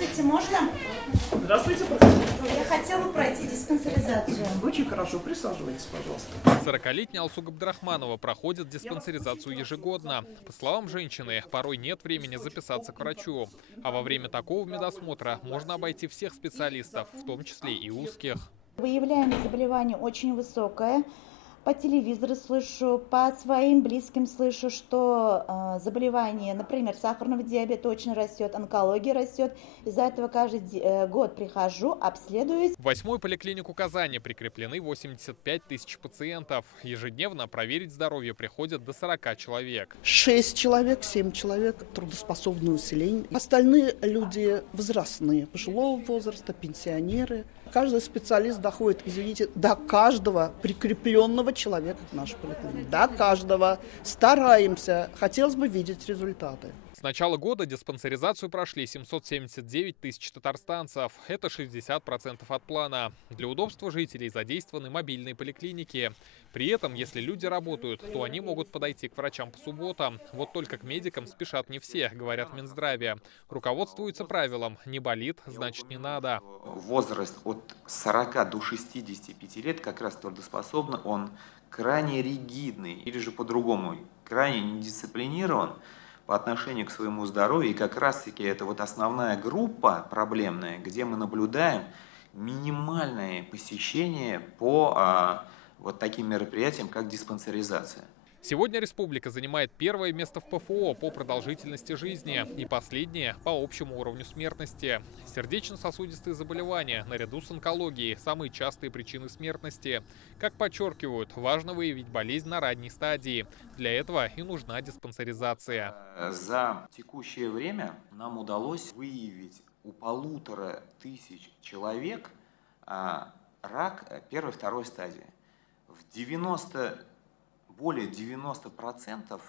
Здравствуйте, можно? Здравствуйте, проходите. Я хотела пройти диспансеризацию. Очень хорошо, присаживайтесь, пожалуйста. 40-летняя Алсуга Абдрахманова проходит диспансеризацию ежегодно. По словам женщины, порой нет времени записаться к врачу. А во время такого медосмотра можно обойти всех специалистов, в том числе и узких. Выявляемость заболевания очень высокая. По телевизору слышу, по своим близким слышу, что заболевание, например, сахарного диабета очень растет, онкология растет. Из-за этого каждый год прихожу, обследуюсь. В 8-ю поликлинику Казани прикреплены 85 тысяч пациентов. Ежедневно проверить здоровье приходят до 40 человек. 6 человек, 7 человек трудоспособное население. Остальные люди возрастные, пожилого возраста, пенсионеры. Каждый специалист доходит, извините, до каждого прикрепленного человека к нашей поликлинике. До каждого. Стараемся. Хотелось бы видеть результаты. С начала года диспансеризацию прошли 779 тысяч татарстанцев. Это 60% от плана. Для удобства жителей задействованы мобильные поликлиники. При этом, если люди работают, то они могут подойти к врачам по субботам. Вот только к медикам спешат не все, говорят в Минздраве. Руководствуются правилом: не болит, значит не надо. Возраст от 40 до 65 лет как раз трудоспособный, он крайне ригидный, или же по-другому, крайне недисциплинирован по отношению к своему здоровью. И как раз-таки это вот основная группа проблемная, где мы наблюдаем минимальное посещение по вот таким мероприятиям, как диспансеризация. Сегодня республика занимает первое место в ПФО по продолжительности жизни и последнее по общему уровню смертности. Сердечно-сосудистые заболевания наряду с онкологией – самые частые причины смертности. Как подчеркивают, важно выявить болезнь на ранней стадии. Для этого и нужна диспансеризация. За текущее время нам удалось выявить у 1500 человек рак первой-второй стадии. Более 90%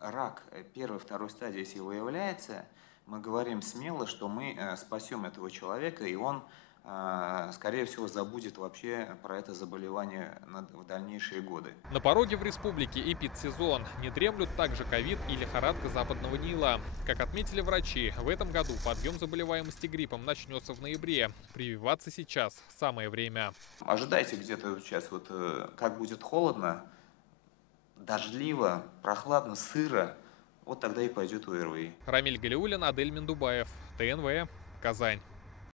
рак первой-второй стадии, если выявляется, мы говорим смело, что мы спасем этого человека, и он, скорее всего, забудет вообще про это заболевание в дальнейшие годы. На пороге в республике эпидсезон. Не дремлют также ковид и лихорадка западного Нила. Как отметили врачи, в этом году подъем заболеваемости гриппом начнется в ноябре. Прививаться сейчас самое время. Ожидайте где-то сейчас, вот как будет холодно, дождливо, прохладно, сыро, вот тогда и пойдет ОРВИ. Рамиль Галиуллин, Адель Мендубаев, ТНВ, Казань.